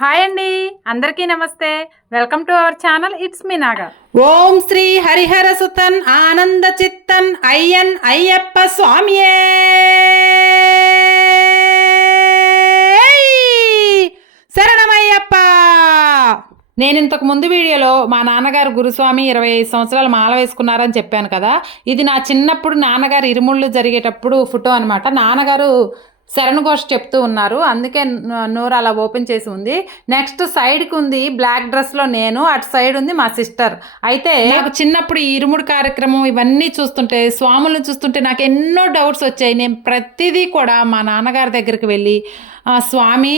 Hi అండి. అందరికీ నమస్తే. Welcome to our channel. It's me Naga. Om Shri Hariharasutan Anandachittan Ayyan Ayyappa స్వామియే. శరణమయ్యప్ప. నేను ఇంతకు ముందు వీడియోలో మా నాన్నగారు గురుస్వామి ఇరవై ఐదు సంవత్సరాలు మాల వేసుకున్నారని చెప్పాను కదా. ఇది నా చిన్నప్పుడు నాన్నగారు ఇరుముళ్ళు జరిగేటప్పుడు ఫోటో అనమాట నాన్నగారు శరణ్ ఘోష్ చెప్తూ ఉన్నారు. అందుకే నోరు అలా ఓపెన్ చేసి ఉంది. నెక్స్ట్ సైడ్కి ఉంది బ్లాక్ డ్రెస్లో నేను అటు సైడ్ ఉంది మా సిస్టర్. అయితే నాకు చిన్నప్పుడు ఈ ఇరుముడు కార్యక్రమం ఇవన్నీ చూస్తుంటే స్వాములను చూస్తుంటే నాకు ఎన్నో డౌట్స్ వచ్చాయి. నేను ప్రతిదీ కూడా మా నాన్నగారి దగ్గరికి వెళ్ళి స్వామి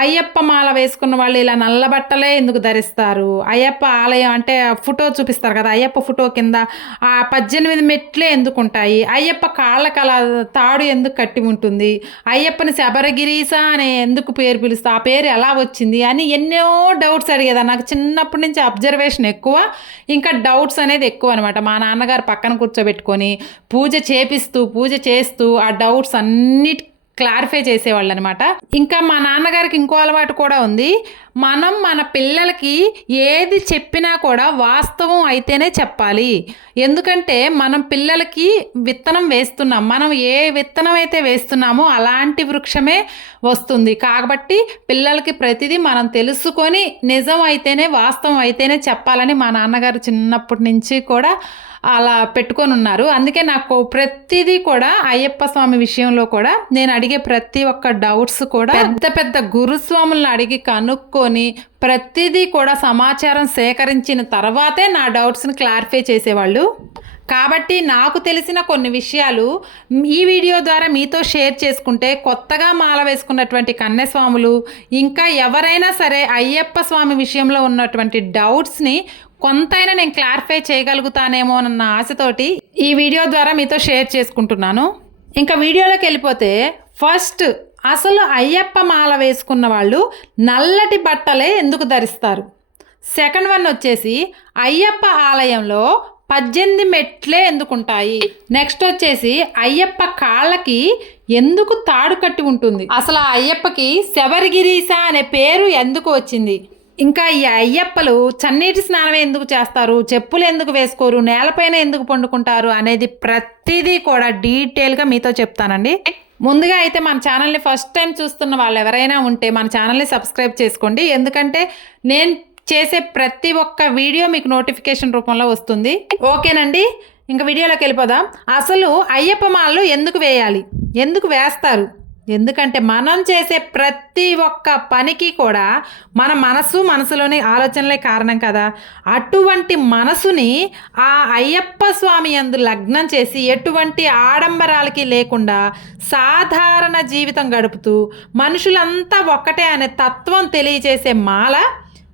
అయ్యప్ప మాల వేసుకున్న వాళ్ళు ఇలా నల్ల బట్టలే ఎందుకు ధరిస్తారు? అయ్యప్ప ఆలయం అంటే ఫోటో చూపిస్తారు కదా అయ్యప్ప ఫోటో కింద ఆ పద్దెనిమిది మెట్లే ఎందుకు ఉంటాయి అయ్యప్ప కాళ్ళకి అలా తాడు ఎందుకు కట్టి ఉంటుంది? అయ్యప్పని శబరగిరీస అనే ఎందుకు పేరు పిలుస్తా? ఆ పేరు ఎలా వచ్చింది అని ఎన్నో డౌట్స్ అడిగేదా నాకు చిన్నప్పటి నుంచి అబ్జర్వేషన్ ఎక్కువ ఇంకా డౌట్స్ అనేది ఎక్కువ అనమాట మా నాన్నగారు పక్కన కూర్చోబెట్టుకొని పూజ చేపిస్తూ పూజ చేస్తూ ఆ డౌట్స్ అన్నిటి క్లారిఫై చేసేవాళ్ళు అనమాట ఇంకా మా నాన్నగారికి ఇంకో అలవాటు కూడా ఉంది. మనం మన పిల్లలకి ఏది చెప్పినా కూడా వాస్తవం అయితేనే చెప్పాలి. ఎందుకంటే మనం పిల్లలకి విత్తనం వేస్తున్నాం. మనం ఏ విత్తనం అయితే వేస్తున్నామో అలాంటి వృక్షమే వస్తుంది. కాబట్టి పిల్లలకి ప్రతిదీ మనం తెలుసుకొని నిజం అయితేనే వాస్తవం అయితేనే చెప్పాలని మా నాన్నగారు చిన్నప్పటి నుంచి కూడా అలా పెట్టుకొని ఉన్నారు. అందుకే నాకు ప్రతిదీ కూడా అయ్యప్ప స్వామి విషయంలో కూడా నేను అడిగే ప్రతి ఒక్క డౌట్స్ కూడా పెద్ద పెద్ద గురుస్వాములను అడిగి కనుక్కొని ప్రతిదీ కూడా సమాచారం సేకరించిన తర్వాతే నా డౌట్స్ని క్లారిఫై చేసేవాళ్ళు. కాబట్టి నాకు తెలిసిన కొన్ని విషయాలు ఈ వీడియో ద్వారా మీతో షేర్ చేసుకుంటే కొత్తగా మాల వేసుకున్నటువంటి కన్యస్వాములు ఇంకా ఎవరైనా సరే అయ్యప్ప స్వామి విషయంలో ఉన్నటువంటి డౌట్స్ని కొంతైనా నేను క్లారిఫై చేయగలుగుతానేమో అన్న ఆశతోటి ఈ వీడియో ద్వారా మీతో షేర్ చేసుకుంటున్నాను. ఇంకా వీడియోలోకి వెళ్ళిపోతే ఫస్ట్ అసలు అయ్యప్ప మాల వేసుకున్న వాళ్ళు నల్లటి బట్టలే ఎందుకు ధరిస్తారు? సెకండ్ వన్ వచ్చేసి అయ్యప్ప ఆలయంలో పద్దెనిమిది మెట్లే ఎందుకుంటాయి? నెక్స్ట్ వచ్చేసి అయ్యప్ప కాళ్ళకి ఎందుకు తాడు కట్టి ఉంటుంది? అసలు ఆ అయ్యప్పకి శబరిగిరీస అనే పేరు ఎందుకు వచ్చింది? ఇంకా ఈ అయ్యప్పలు చన్నీటి స్నానం ఎందుకు చేస్తారు? చెప్పులు ఎందుకు వేసుకోరు? నేలపైన ఎందుకు పండుకుంటారు? అనేది ప్రతిదీ కూడా డీటెయిల్గా మీతో చెప్తానండి. ముందుగా అయితే మన ఛానల్ని ఫస్ట్ టైం చూస్తున్న వాళ్ళు ఎవరైనా ఉంటే మన ఛానల్ని సబ్స్క్రైబ్ చేసుకోండి. ఎందుకంటే నేను చేసే ప్రతి ఒక్క వీడియో మీకు నోటిఫికేషన్ రూపంలో వస్తుంది. ఓకేనండి ఇంకా వీడియోలోకి వెళ్ళిపోదాం. అసలు అయ్యప్ప మాలలు ఎందుకు వేయాలి? ఎందుకు వేస్తారు? ఎందుకంటే మనం చేసే ప్రతి ఒక్క పనికి కూడా మన మనసు మనసులోని ఆలోచనలే కారణం కదా. అటువంటి మనసుని ఆ అయ్యప్ప స్వామి అందు లగ్నం చేసి ఎటువంటి ఆడంబరాలకి లేకుండా సాధారణ జీవితం గడుపుతూ మనుషులంతా ఒక్కటే అనే తత్వం తెలియజేసే మాల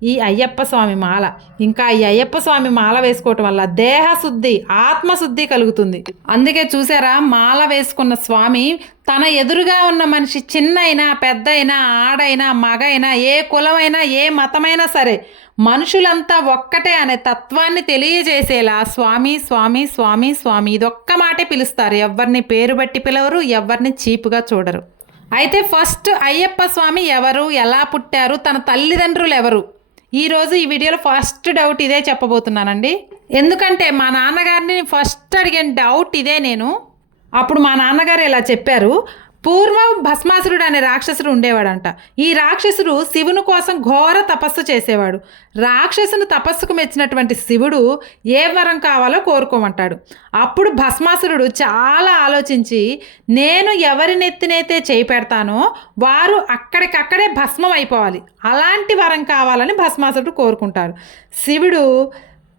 ఈ అయ్యప్ప స్వామి మాల. ఇంకా ఈ అయ్యప్ప స్వామి మాల వేసుకోవటం వల్ల దేహశుద్ధి ఆత్మశుద్ధి కలుగుతుంది. అందుకే చూసారా మాల వేసుకున్న స్వామి తన ఎదురుగా ఉన్న మనిషి చిన్నైనా పెద్దయినా ఆడైనా మగైనా ఏ కులమైనా ఏ మతమైనా సరే మనుషులంతా ఒక్కటే అనే తత్వాన్ని తెలియజేసేలా స్వామి స్వామి స్వామి స్వామి ఇదొక్క మాటే పిలుస్తారు. ఎవరిని పేరు బట్టి పిలవరు ఎవరిని చీపుగా చూడరు. అయితే ఫస్ట్ అయ్యప్ప స్వామి ఎవరు ఎలా పుట్టారు తన తల్లిదండ్రులు ఎవరు ఈరోజు ఈ వీడియోలో ఫస్ట్ డౌట్ ఇదే చెప్పబోతున్నానండి. ఎందుకంటే మా నాన్నగారిని ఫస్ట్ అడిగిన డౌట్ ఇదే నేను. అప్పుడు మా నాన్నగారు ఇలా చెప్పారు. పూర్వం భస్మాసురుడు అనే రాక్షసుడు ఉండేవాడంట. ఈ రాక్షసుడు శివుని కోసం ఘోర తపస్సు చేసేవాడు. రాక్షసుని తపస్సుకు మెచ్చినటువంటి శివుడు ఏ వరం కావాలో కోరుకోమంటాడు. అప్పుడు భస్మాసురుడు చాలా ఆలోచించి నేను ఎవరి నెత్తినైతే చేయి పెడతానో వారు అక్కడికక్కడే భస్మం అయిపోవాలి. అలాంటి వరం కావాలని భస్మాసురుడు కోరుకుంటాడు. శివుడు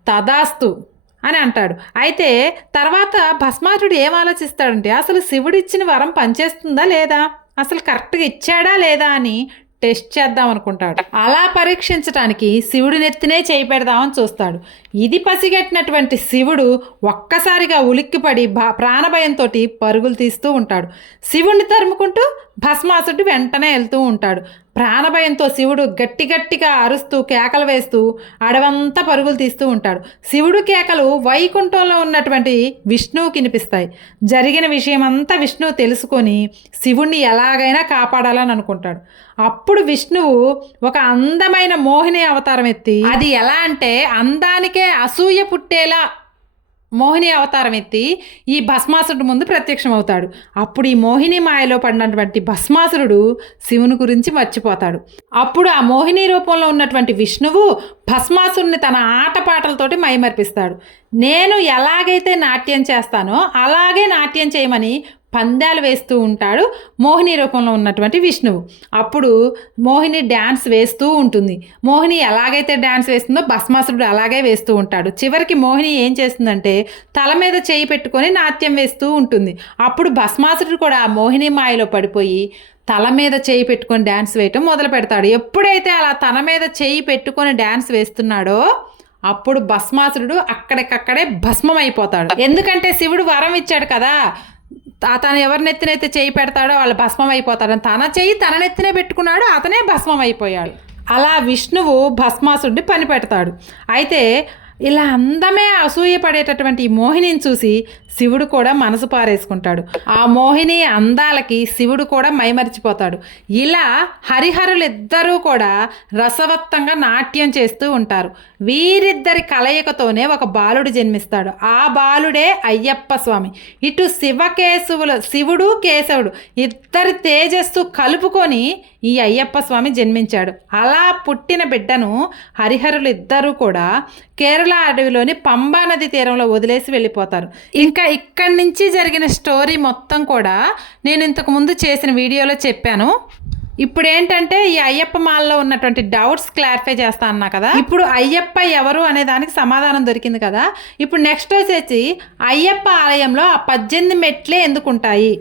తదాస్తు అని అంటాడు. అయితే తర్వాత భస్మాసుడు ఏం ఆలోచిస్తాడంటే అసలు శివుడు ఇచ్చిన వరం పనిచేస్తుందా లేదా? అసలు కరెక్ట్గా ఇచ్చాడా లేదా అని టెస్ట్ చేద్దాం అనుకుంటాడు. అలా పరీక్షించడానికి శివుడి నెత్తినే చేయి పెడదామని చూస్తాడు. ఇది పసిగట్టినటువంటి శివుడు ఒక్కసారిగా ఉలిక్కిపడి భా ప్రాణభయంతో పరుగులు తీస్తూ ఉంటాడు. శివుణ్ణి తరుముకుంటూ భస్మాసుడు వెంటనే వెళ్తూ ఉంటాడు. ప్రాణభయంతో శివుడు గట్టి గట్టిగా అరుస్తూ కేకలు వేస్తూ అడవంతా పరుగులు తీస్తూ ఉంటాడు. శివుడు కేకలు వైకుంఠంలో ఉన్నటువంటి విష్ణువు వినిపిస్తాయి. జరిగిన విషయం అంతా విష్ణువు తెలుసుకొని శివుణ్ణి ఎలాగైనా కాపాడాలని అనుకుంటాడు. అప్పుడు విష్ణువు ఒక అందమైన మోహిని అవతారం ఎత్తి అది ఎలా అంటే అందానికే అసూయ పుట్టేలా మోహిని అవతారం ఎత్తి ఈ భస్మాసురుడు ముందు ప్రత్యక్షం అవుతాడు అప్పుడు ఈ మోహిని మాయలో పడినటువంటి భస్మాసురుడు శివుని గురించి మర్చిపోతాడు. అప్పుడు ఆ మోహిని రూపంలో ఉన్నటువంటి విష్ణువు భస్మాసురుని తన ఆటపాటలతోటి మైమర్పిస్తాడు. నేను ఎలాగైతే నాట్యం చేస్తానో అలాగే నాట్యం చేయమని పందాలు వేస్తూ ఉంటాడు మోహిని రూపంలో ఉన్నటువంటి విష్ణువు. అప్పుడు మోహిని డ్యాన్స్ వేస్తూ ఉంటుంది. మోహిని ఎలాగైతే డ్యాన్స్ వేస్తుందో భస్మాసురుడు అలాగే వేస్తూ ఉంటాడు. చివరికి మోహిని ఏం చేస్తుందంటే తల మీద చేయి పెట్టుకొని నాట్యం వేస్తూ ఉంటుంది. అప్పుడు భస్మాసురుడు కూడా ఆ మోహిని మాయలో పడిపోయి తల మీద చేయి పెట్టుకొని డ్యాన్స్ వేయటం మొదలు పెడతాడు. ఎప్పుడైతే అలా తల మీద చేయి పెట్టుకొని డ్యాన్స్ వేస్తున్నాడో అప్పుడు భస్మాసురుడు అక్కడికక్కడే భస్మం అయిపోతాడు ఎందుకంటే శివుడు వరం ఇచ్చాడు కదా. తను ఎవరి నెత్తినైతే చేయి పెడతాడో వాళ్ళు భస్మం అయిపోతాడు తన చెయ్యి తన నెత్తినే పెట్టుకున్నాడు అతనే భస్మం అయిపోయాడు. అలా విష్ణువు భస్మాసుడిని పని పెడతాడు అయితే ఇలా అందమే అసూయ పడేటటువంటి ఈ మోహినిని చూసి శివుడు కూడా మనసు పారేసుకుంటాడు. ఆ మోహిని అందాలకి శివుడు కూడా మైమరిచిపోతాడు. ఇలా హరిహరులిద్దరూ కూడా రసవత్తంగా నాట్యం చేస్తూ ఉంటారు. వీరిద్దరి కలయికతోనే ఒక బాలుడు జన్మిస్తాడు. ఆ బాలుడే అయ్యప్ప స్వామి. ఇటు శివకేశవుల శివుడు కేశవుడు ఇద్దరి తేజస్సు కలుపుకొని ఈ అయ్యప్ప స్వామి జన్మించాడు. అలా పుట్టిన బిడ్డను హరిహరులు ఇద్దరూ కూడా కేరళ అడవిలోని పంబా నది తీరంలో వదిలేసి వెళ్ళిపోతారు. ఇంకా ఇక్కడి నుంచి జరిగిన స్టోరీ మొత్తం కూడా నేను ఇంతకు ముందు చేసిన వీడియోలో చెప్పాను. ఇప్పుడు ఏంటంటే ఈ అయ్యప్ప మాల్లో ఉన్నటువంటి డౌట్స్ క్లారిఫై చేస్తా అన్నా కదా. ఇప్పుడు అయ్యప్ప ఎవరు అనే దానికి సమాధానం దొరికింది కదా. ఇప్పుడు నెక్స్ట్ వచ్చేసి అయ్యప్ప ఆలయంలో ఆ పద్దెనిమిది మెట్లే ఎందుకు ఉంటాయి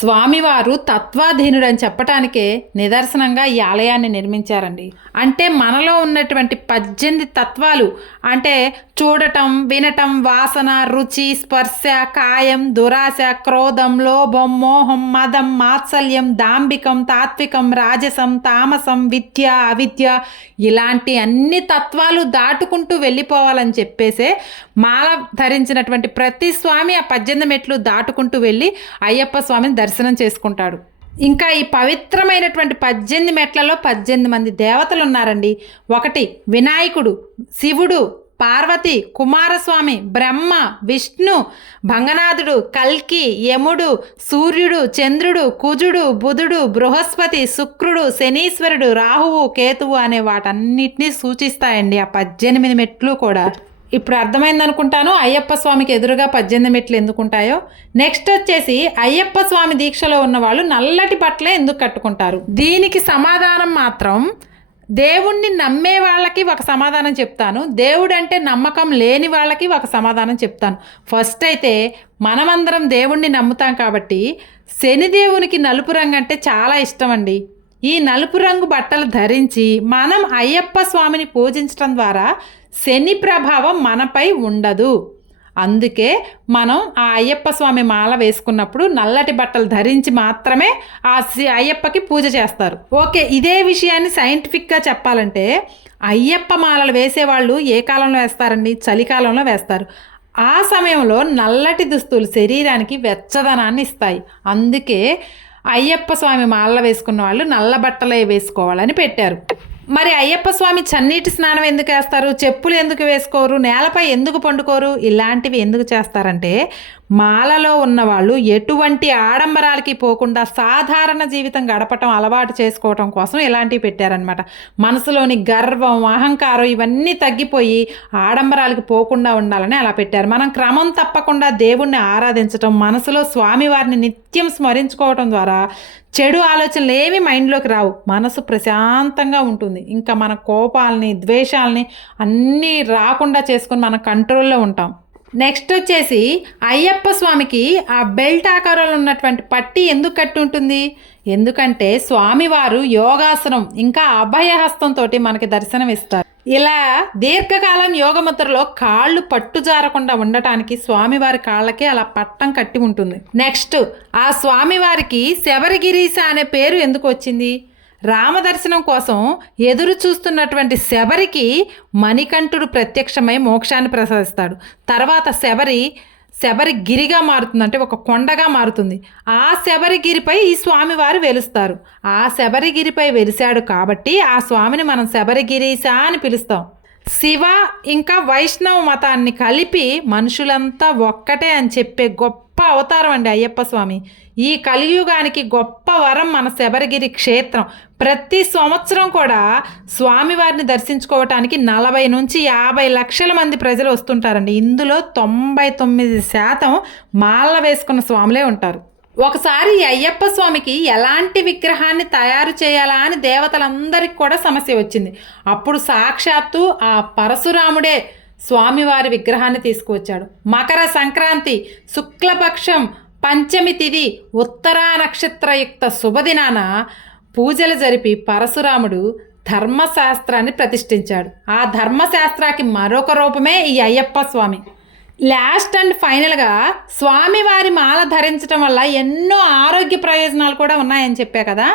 స్వామివారు తత్వాధీనుడని చెప్పటానికే నిదర్శనంగా ఈ ఆలయాన్ని నిర్మించారండి. అంటే మనలో ఉన్నటువంటి పద్దెనిమిది తత్వాలు అంటే చూడటం వినటం వాసన రుచి స్పర్శ కాయం దురాశ క్రోధం లోభం మోహం మదం మాత్సల్యం దాంబికం తాత్వికం రాజసం తామసం విద్య అవిద్య ఇలాంటి అన్ని తత్వాలు దాటుకుంటూ వెళ్ళిపోవాలని చెప్పేసే మాల ధరించినటువంటి ప్రతి స్వామి ఆ పద్దెనిమిది మెట్లు దాటుకుంటూ వెళ్ళి అయ్యప్ప స్వామిని దర్శనం దర్శనం చేసుకుంటాడు. ఇంకా ఈ పవిత్రమైనటువంటి పద్దెనిమిది మెట్లలో పద్దెనిమిది మంది దేవతలు ఉన్నారండి. ఒకటి వినాయకుడు శివుడు పార్వతి కుమారస్వామి బ్రహ్మ విష్ణు భంగనాథుడు కల్కి యముడు సూర్యుడు చంద్రుడు కుజుడు బుధుడు బృహస్పతి శుక్రుడు శనీశ్వరుడు రాహువు కేతువు అనే వాటన్నిటినీ సూచిస్తాయండి ఆ పద్దెనిమిది మెట్లు కూడా. ఇప్పుడు అర్థమైంది అనుకుంటాను. అయ్యప్ప స్వామికి ఎదురుగా పద్దెనిమిది మెట్లు ఎందుకుంటాయో నెక్స్ట్ వచ్చేసి అయ్యప్ప స్వామి దీక్షలో ఉన్న వాళ్ళు నల్లటి బట్టలే ఎందుకు కట్టుకుంటారు? దీనికి సమాధానం మాత్రం దేవుణ్ణి నమ్మే వాళ్ళకి ఒక సమాధానం చెప్తాను. దేవుడు అంటే నమ్మకం లేని వాళ్ళకి ఒక సమాధానం చెప్తాను. ఫస్ట్ అయితే మనమందరం దేవుణ్ణి నమ్ముతాం కాబట్టి శనిదేవునికి నలుపు రంగు అంటే చాలా ఇష్టం అండి. ఈ నలుపు రంగు బట్టలు ధరించి మనం అయ్యప్ప స్వామిని పూజించడం ద్వారా శని ప్రభావం మనపై ఉండదు. అందుకే మనం ఆ అయ్యప్ప స్వామి మాల వేసుకున్నప్పుడు నల్లటి బట్టలు ధరించి మాత్రమే ఆ అయ్యప్పకి పూజ చేస్తారు. ఓకే ఇదే విషయాన్ని సైంటిఫిక్గా చెప్పాలంటే అయ్యప్ప మాలలు వేసేవాళ్ళు ఏ కాలంలో వేస్తారండి? చలికాలంలో వేస్తారు. ఆ సమయంలో నల్లటి దుస్తులు శరీరానికి వెచ్చదనాన్ని ఇస్తాయి. అందుకే అయ్యప్ప స్వామి మాల వేసుకున్న వాళ్ళు నల్ల బట్టలే వేసుకోవాలని పెట్టారు. మరి అయ్యప్ప స్వామి చన్నీటి స్నానం ఎందుకు వేస్తారు? చెప్పులు ఎందుకు వేసుకోరు? నేలపై ఎందుకు పండుకోరు? ఇలాంటివి ఎందుకు చేస్తారంటే మాలలో ఉన్నవాళ్ళు ఎటువంటి ఆడంబరాలకి పోకుండా సాధారణ జీవితం గడపటం అలవాటు చేసుకోవటం కోసం ఇలాంటివి పెట్టారనమాట మనసులోని గర్వం అహంకారం ఇవన్నీ తగ్గిపోయి ఆడంబరాలకి పోకుండా ఉండాలని అలా పెట్టారు. మనం క్రమం తప్పకుండా దేవుణ్ణి ఆరాధించటం మనసులో స్వామివారిని నిత్యం స్మరించుకోవటం ద్వారా చెడు ఆలోచనలు ఏమి మైండ్లోకి రావు. మనసు ప్రశాంతంగా ఉంటుంది. ఇంకా మన కోపాలని ద్వేషాలని అన్నీ రాకుండా చేసుకొని మన కంట్రోల్లో ఉంటాం. నెక్స్ట్ వచ్చేసి అయ్యప్ప స్వామికి ఆ బెల్ట్ ఆకారంలో ఉన్నటువంటి పట్టి ఎందుకు కట్టి ఉంటుంది ఎందుకంటే స్వామివారు యోగాసనం ఇంకా అభయహస్తంతో మనకి దర్శనం ఇస్తారు ఇలా దీర్ఘకాలం యోగముద్రలో కాళ్ళు పట్టు జారకుండా ఉండటానికి స్వామివారి కాళ్ళకి అలా పట్టం కట్టి ఉంటుంది. నెక్స్ట్ ఆ స్వామివారికి శబరిగిరీశ అనే పేరు ఎందుకు వచ్చింది? రామదర్శనం కోసం ఎదురు చూస్తున్నటువంటి శబరికి మణికంఠుడు ప్రత్యక్షమై మోక్షాన్ని ప్రసాదిస్తాడు. తర్వాత శబరి శబరి గిరిగా మారుతుంది. అంటే ఒక కొండగా మారుతుంది. ఆ శబరిగిరిపై ఈ స్వామివారు వెలుస్తారు. ఆ శబరిగిరిపై వెలిశాడు కాబట్టి ఆ స్వామిని మనం శబరిగిరీశ అని పిలుస్తాం. శివ ఇంకా వైష్ణవ మతాన్ని కలిపి మనుషులంతా ఒక్కటే అని చెప్పే గొప్ప అవతారం అండి అయ్యప్ప స్వామి. ఈ కలియుగానికి గొప్ప వరం మన శబరిగిరి క్షేత్రం. ప్రతి సంవత్సరం కూడా స్వామివారిని దర్శించుకోవటానికి నలభై నుంచి యాభై లక్షల మంది ప్రజలు వస్తుంటారండి. ఇందులో తొంభై తొమ్మిది శాతం మాల వేసుకున్న స్వాములే ఉంటారు. ఒకసారి అయ్యప్ప స్వామికి ఎలాంటి విగ్రహాన్ని తయారు చేయాలా అని దేవతలందరికీ కూడా సమస్య వచ్చింది. అప్పుడు సాక్షాత్తు ఆ పరశురాముడే స్వామివారి విగ్రహాన్ని తీసుకువచ్చాడు. మకర సంక్రాంతి శుక్లపక్షం పంచమి తిథి ఉత్తరా నక్షత్రయుక్త శుభదినాన పూజలు జరిపి పరశురాముడు ధర్మశాస్త్రాన్ని ప్రతిష్ఠించాడు. ఆ ధర్మశాస్త్రానికి మరొక రూపమే ఈ అయ్యప్ప స్వామి. లాస్ట్ అండ్ ఫైనల్గా స్వామివారి మాల ధరించడం వల్ల ఎన్నో ఆరోగ్య ప్రయోజనాలు కూడా ఉన్నాయని చెప్పా కదా.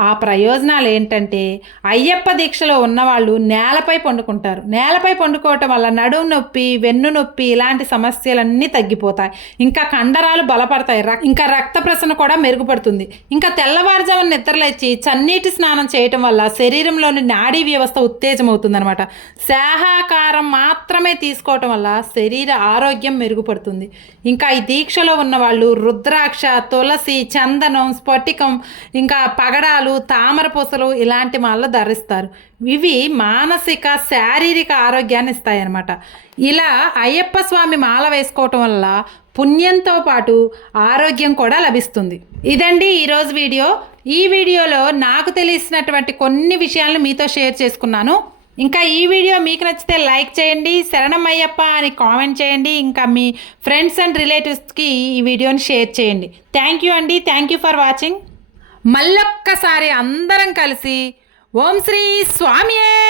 ఆ ప్రయోజనాలు ఏంటంటే అయ్యప్ప దీక్షలో ఉన్నవాళ్ళు నేలపై పండుకుంటారు. నేలపై పండుకోవటం వల్ల నడుము నొప్పి వెన్ను నొప్పి ఇలాంటి సమస్యలన్నీ తగ్గిపోతాయి. ఇంకా కండరాలు బలపడతాయి. ఇంకా రక్త ప్రసరణ కూడా మెరుగుపడుతుంది. ఇంకా తెల్లవారుజామున నిద్రలేచి చన్నీటి స్నానం చేయటం వల్ల శరీరంలోని నాడీ వ్యవస్థ ఉత్తేజమవుతుందన్నమాట. శాహాకారం మాత్రమే తీసుకోవటం వల్ల శరీర ఆరోగ్యం మెరుగుపడుతుంది. ఇంకా ఈ దీక్షలో ఉన్నవాళ్ళు రుద్రాక్ష తులసి చందనం స్ఫటికం ఇంకా పగడాలు తామర పూసలు ఇలాంటి మాలలు ధరిస్తారు. ఇవి మానసిక శారీరక ఆరోగ్యాన్ని ఇస్తాయన్నమాట. ఇలా అయ్యప్ప స్వామి మాల వేసుకోవటం వల్ల పుణ్యంతో పాటు ఆరోగ్యం కూడా లభిస్తుంది. ఇదండి ఈరోజు వీడియో. ఈ వీడియోలో నాకు తెలిసినటువంటి కొన్ని విషయాలను మీతో షేర్ చేసుకున్నాను. ఇంకా ఈ వీడియో మీకు నచ్చితే లైక్ చేయండి శరణం అయ్యప్ప అని కామెంట్ చేయండి ఇంకా మీ ఫ్రెండ్స్ అండ్ రిలేటివ్స్కి ఈ వీడియోని షేర్ చేయండి. థ్యాంక్ యూ అండి. Thank you for watching. మళ్ళొక్కసారి అందరం కలిసి ఓం శ్రీ స్వామియే